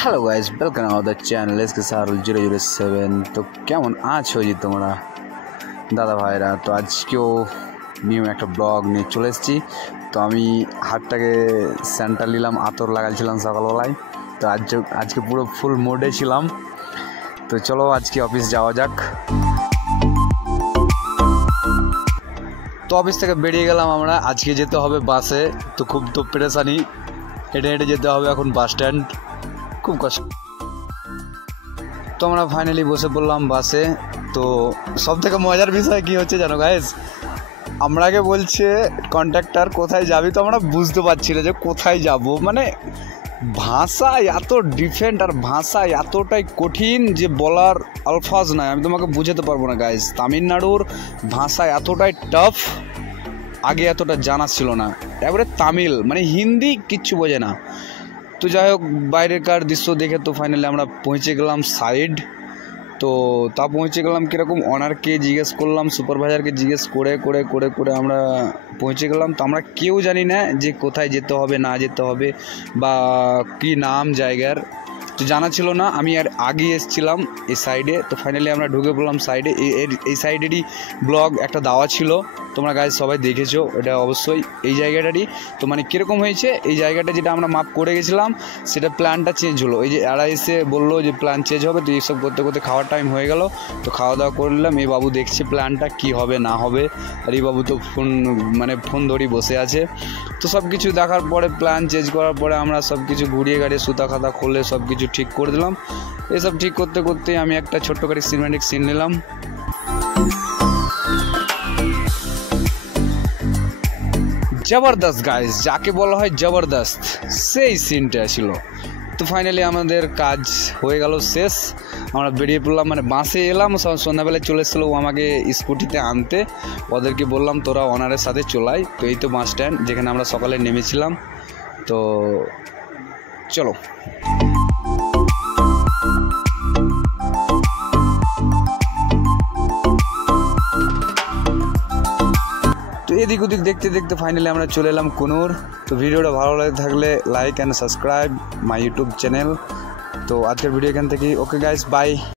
Hello guys, welcome আমাদের channel SKSR007। তো কেমন আছো জি তোমরা দাদা ভাইরা? তো আজকেও নিউ একটা ব্লগ নিয়ে চলে এসেছি। তো আমি হাতটাকে স্যান্টার নিলাম, আতর লাগাইছিলাম সকালবেলায়। তো আজকে পুরো ফুল মোডে ছিলাম। তো চলো আজকে অফিস যাওয়া যাক। তো অফিস থেকে বেরিয়ে গেলাম আমরা। আজকে যেতে হবে বাসে। তো খুব তো পেরেশানি, হেঁটে হেঁটে যেতে হবে এখন বাস স্ট্যান্ড, খুব কষ্ট। তো আমরা ফাইনালি বসে পড়লাম বাসে। তো সব থেকে মজার বিষয় কী হচ্ছে জানো গাইস, আমরাকে বলছে কন্ট্রাক্টর কোথায় যাবি, তো আমরা বুঝতে পারছি না যে কোথায় যাব। মানে ভাষা এত ডিফারেন্ট আর ভাষা এতটাই কঠিন যে বলার আলফাজ নাই, আমি তোমাকে বুঝাতে পারবো না গাইস। তামিলনাড়ুর ভাষা এতটাই টাফ, আগে এতটা জানা ছিল না। এবারে তামিল মানে হিন্দি কিচ্ছু বোঝে না। তো যাই হোক, বাইরেকার দৃশ্য দেখে তো ফাইনালি আমরা পৌঁছে গেলাম সাইড। তো পৌঁছে গেলাম কীরকম, অনারকে জিজ্ঞেস করলাম, সুপারভাইজারকে জিজ্ঞেস করে করে করে করে আমরা পৌঁছে গেলাম। তো আমরা কেউ জানি না যে কোথায় যেতে হবে না যেতে হবে বা কী নাম জায়গার, তো জানা ছিল না। আমি আর আগে এসেছিলাম এই সাইডে। তো ফাইনালি আমরা ঢুকে পড়লাম সাইডে। এই সাইডেরই ব্লগ একটা দেওয়া ছিল, তোমরা গাইজ সবাই দেখেছো এটা অবশ্যই। এই জায়গাটারই তো মানে কীরকম হয়েছে, এই জায়গাটা যেটা আমরা মাপ করে গেছিলাম সেটা প্ল্যানটা চেঞ্জ হলো। এই যে এরা এসে বললো যে প্ল্যান চেঞ্জ হবে। তো এইসব করতে করতে খাওয়ার টাইম হয়ে গেল। তো খাওয়া দাওয়া করলাম। এই বাবু দেখছে প্ল্যানটা কী হবে না হবে, আর এই বাবু তো ফোন ধরেই বসে আছে। তো সব কিছু দেখার পরে, প্ল্যান চেঞ্জ করার পরে আমরা সব কিছু ঘুরিয়ে গাড়িয়ে সুতা খাতা খুলে সব কিছু ঠিক করে দিলাম। এসব ঠিক করতে করতে আমি একটা ছোট্ট করে সিনেম্যাটিক সিন নিলাম। জবরদস্ত গাইজ, যাকে বলা হয় জবরদস্ত, সেই সিনটা ছিল। তো ফাইনালি আমাদের কাজ হয়ে গেল শেষ। আমরা বেরিয়ে পড়লাম, মানে বাসে এলাম। সন্ধ্যাবেলায় চলে এসেছিলো ও আমাকে স্কুটিতে আনতে। ওদেরকে বললাম তোরা অনারের সাথে চলাই। তো এই তো বাস স্ট্যান্ড যেখানে আমরা সকালে নেমেছিলাম। তো চলো। তো এদিক ওদিক দেখতে দেখতে ফাইনালি আমরা চলে এলাম কুনুর। তো ভিডিওটা ভালো লাগে থাকলে like and subscribe my YouTube channel. তো আজকের ভিডিও এখান থেকেই। Okay guys, by.